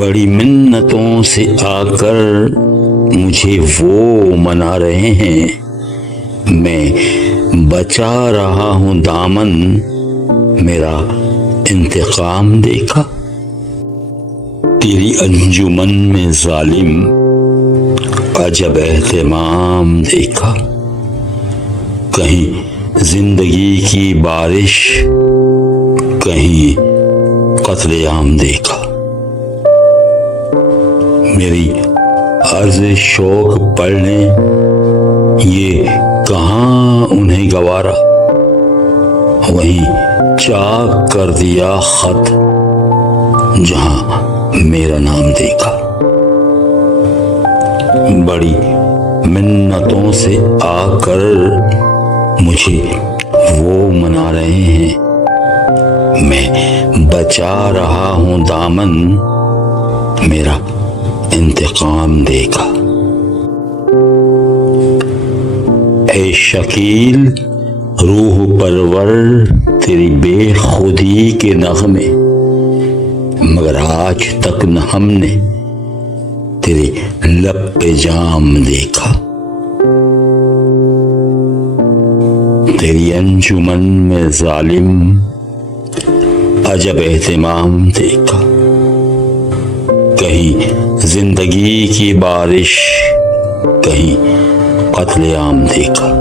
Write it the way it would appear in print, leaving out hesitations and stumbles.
बड़ी मिन्नतों से आकर मुझे वो मना रहे हैं। मैं बचा रहा हूं दामन, मेरा इंतकाम देखा। तेरी अंजुमन में जालिम अजब एहतमाम देखा। कहीं जिंदगी की बारिश, कहीं कत्लेआम देखा। मेरी अर्ज़ शौक पढ़ने ये कहाँ उन्हें गवारा, वहीं चाक कर दिया खत जहां मेरा नाम देखा। बड़ी मिन्नतों से आकर मुझे वो मना रहे हैं। मैं बचा रहा हूं दामन, मेरा इंतकाम देखा। ऐ शकील रूह परवर तेरी बेखुदी के नग़मे, मगर आज तक न हमने तेरे लब पे जाम देखा। तेरी अंजुमन में जालिम अजब एहतमाम देखा। कहीं जिंदगी की बारिश, कहीं कत्लेआम देखा।